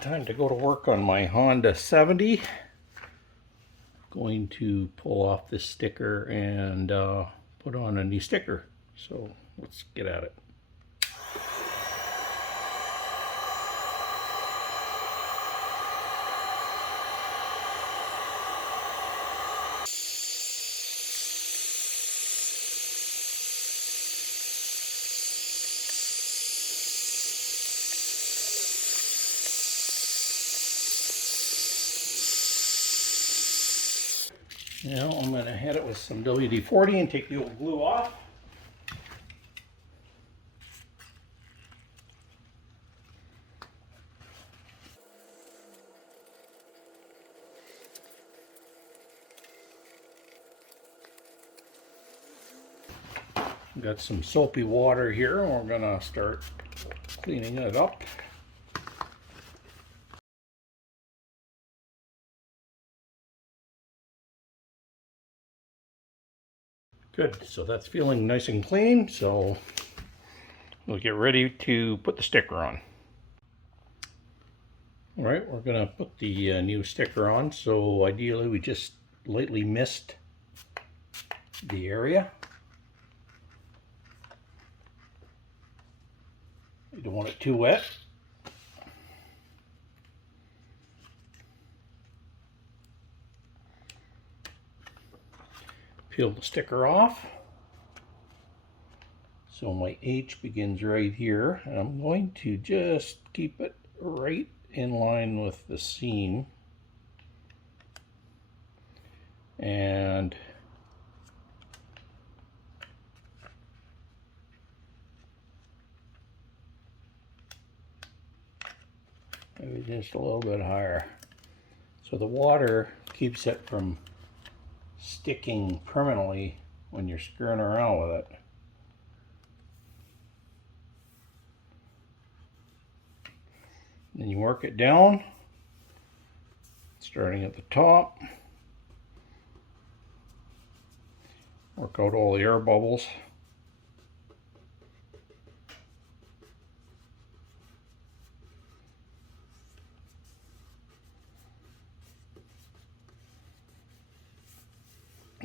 Time to go to work on my Honda 70. Going to pull off this sticker and put on a new sticker. So let's get at it. Now I'm going to hit it with some WD-40 and take the old glue off. Got some soapy water here and we're going to start cleaning it up. Good, so that's feeling nice and clean, so we'll get ready to put the sticker on. Alright, we're going to put the new sticker on, so ideally we just lightly mist the area. You don't want it too wet. Peel the sticker off. So my H begins right here, and I'm going to just keep it right in line with the seam. And maybe just a little bit higher. So the water keeps it from sticking permanently when you're screwing around with it. Then you work it down, starting at the top. Work out all the air bubbles.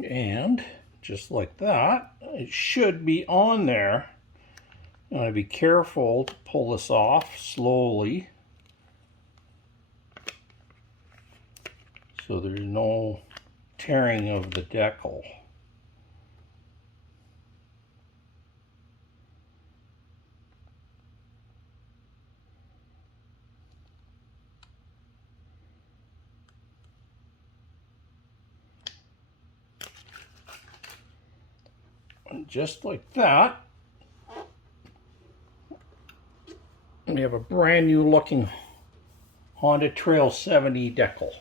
And just like that, it should be on there. You want to be careful to pull this off slowly so there's no tearing of the decal. And just like that, we have a brand new looking Honda Trail 70 decal.